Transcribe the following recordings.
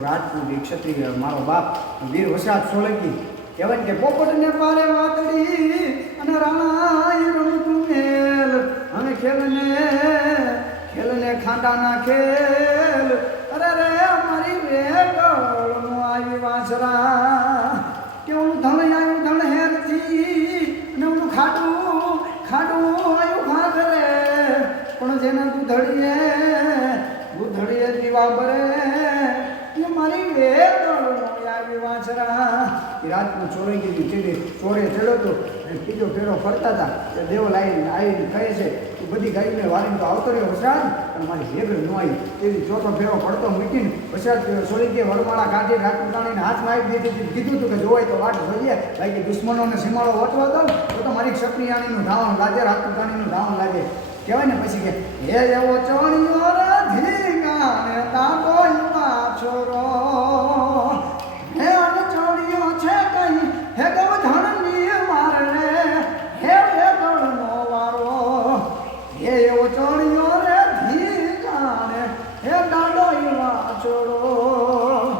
રાજપૂત ક્ષત્રિય મારો બાપ વીર વસરાજ સોલંકી કહેવાય કે પોપટને પારે વાતડી અને રાણાએ રમતું મેલ અને ખેલને ખાંડાના ખેલ અરે રે મારી વેગળનું આવી વાંસરા કેવું ધણ આવ્યું ધણ હેરથી ને હું ખાડું આવ્યું ખાધરે પણ જેને દૂધડીએ દીવા બરે મારી વેગળનું આવી વાંસરા રાજપૂત સોલંકી ચોરે ચડ્યો હતો અને બીજો ફેરો ફરતા હતા તે દેવલ આવીને કહે છે કે બધી ગાડીને વારીને તો આવતો રહ્યો વસરાજ અને મારી વેગળ ન આવી તેથી ચોથો ફેરો પડતો મૂકીને વસરાજ સોલંકીએ વરમાળા કાઢી રાજપૂતાણીને હાથમાં આવી દીધી કીધું હતું કે જોવાય તો વાટ જોઈએ બાકી દુશ્મનોને સીમાડો વટવા દો તો મારી ક્ષત્રિયાણીનું ધાવણ લાગે રાજપૂતાણીનું ધાવણ લાગે કહેવાય ને પછી કે હે એવો ચોણીઓ ધીંગાને તાંબો છોરો હે અનચોડીઓ છે કઈ હે ગવધણની મારને હે વેગળનો વારો હે એવો ચોડીઓ રે ધીંગાને હે દાડો છોરો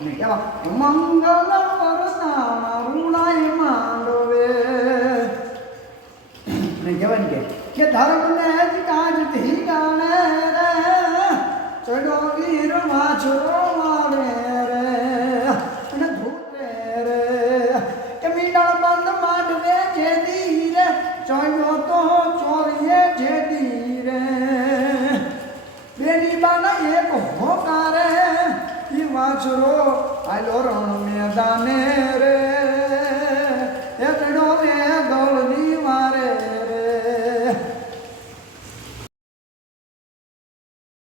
ને કેવા મંગલ વરસાના રૂણાઈ માંડવે ને કહેવાય કે ધર્મને જ કાજ ધીંગાને રે ચડો વીર વાછરો વાળે રે અને ધૂતે રે કે મીંડળ બંધ માંડવે જે દી રે ચડ્યો તો ચોરીએ જે દી રે બેની બાના એક હોકારે ઈ વાછરો આલો રણ મેદાને રે